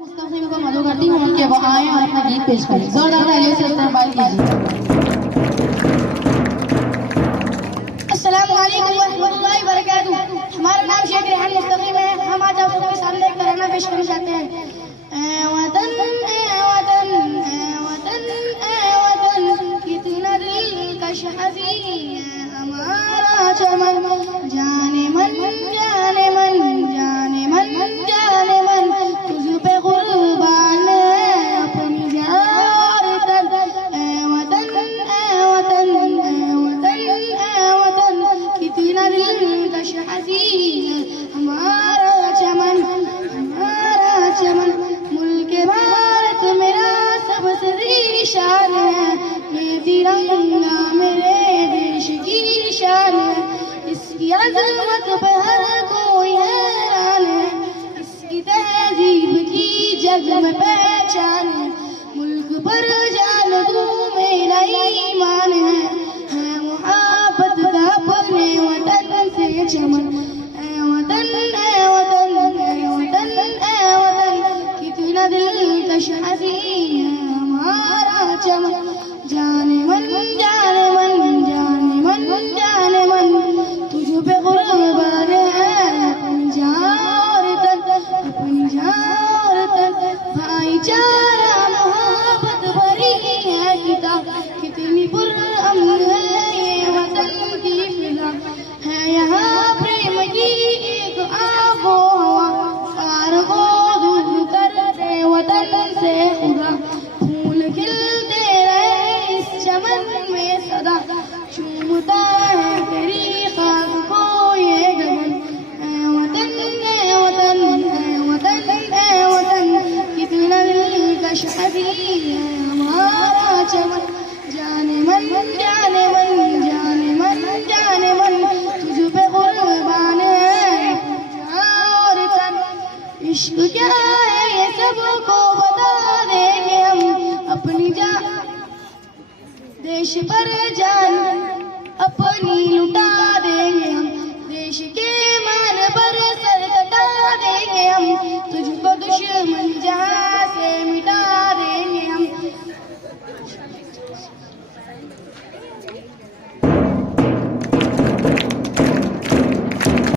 मुस्तफिम को मदद करती हूँ, उनके वो आए और अपना गीत पेश करें। जोरदार तालियों से इस्तेमाल कीजिए। अस्सलाम वालेकुम वरहमतुल्लाहि वबरकातुहू। हमारा नाम शेख रेहान मुस्तफिम है। हम आज आप सबके सामने एक तराना पेश करना चाहते हैं। ऐ वतन ऐ वतन ऐ वतन ऐ वतन, कितना दिलकश हसीन है हमारा चमन। जाने मन जाने मन जाने मन जाने मन, तुझ पे कुर्बान है अपनी जान और तन। ऐ वतन ऐ वतन ऐ वतन ऐ वतन, कितना दिलकश हसीन है हमारा चमन हमारा चमन। मुल्क भारत मेरा सबसे ज़ीशान है, ये तिरंगा मेरे देश की शान है। इसकी अज़मत पे हर कोई हैरान है, इसकी तहजीब की जग में पहचान है। मुल्क पर जान तू मेरा ईमान है मुहब्बत का अपने वतन से चमन। ऐ वतन ऐ वतन ऐ वतन ऐ वतन, कितना दिलकश हसीन है हमारा चमन। जाने मन जाने मन जाने मन जाने मन, तुझ पे कुर्बान है अपनी जान और तन अपनी जान और तन। भाईचारा मोहब्बत भरी है किताब, कितनी पुरअमन है ये वतन की फिजा। है यहाँ प्रेम की एक आबो हवा, सार को दूर कर दे वतन से खुदा। फूल खिलते रहे इस चमन में सदा, चूमता है तेरी खाक को ये गगन। ऐ वतन ऐ वतन ऐ वतन ऐ वतन, कितना दिलकश हसीन है हमारा चमन। जाने मन जाने मन जाने मन जाने मन, तुझ पे कुर्बान है और तन। इश्क क्या है ये सबको बता देंगे हम, अपनी जान देश पर जान अपनी लुटा देंगे हम। देश के मान पर सर कटा देंगे हम, तुझको